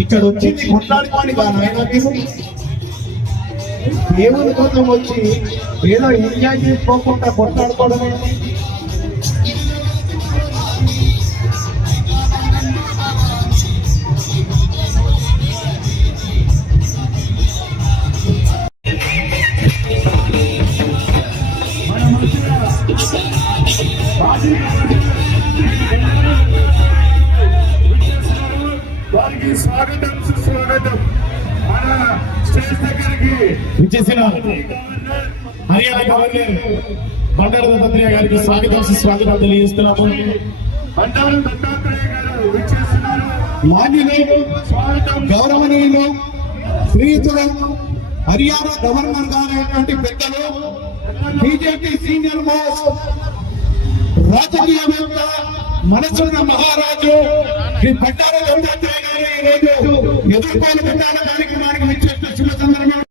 ఇక్కడ వచ్చింది కొట్లాడుకోని కానైనా మీరు దేవుని కోసం వచ్చి ఏదో ఎంజాయ్ చేసుకోకుండా కొట్లాడుకోవడమే. వారికి స్వాగతం సుస్వాగతం. మన స్టేజ్ దగ్గరికి విచ్చేసిన హర్యానా గవర్నర్ బండారు దత్తాత్రేయ గారికి స్వాగతం సుస్వాగతం తెలియజేస్తున్నాము. బండారు దత్తాత్రేయ గారు విచ్చేస్తున్నారు. మాన్యులు, గౌరవనీయులు, శ్రీయుతులు, హర్యానా గవర్నర్ గారైనటువంటి పెద్దలు, బీజేపీ సీనియర్ మోస్ట్ రాజకీయవేత్త, మనసున్న మహారాజు శ్రీ బండారు దత్తాత్రేయ గారు ఈరోజు ఎదుర్కోలు పెట్టాల కార్యక్రమానికి విచ్చేసిన శుభ సందర్భం.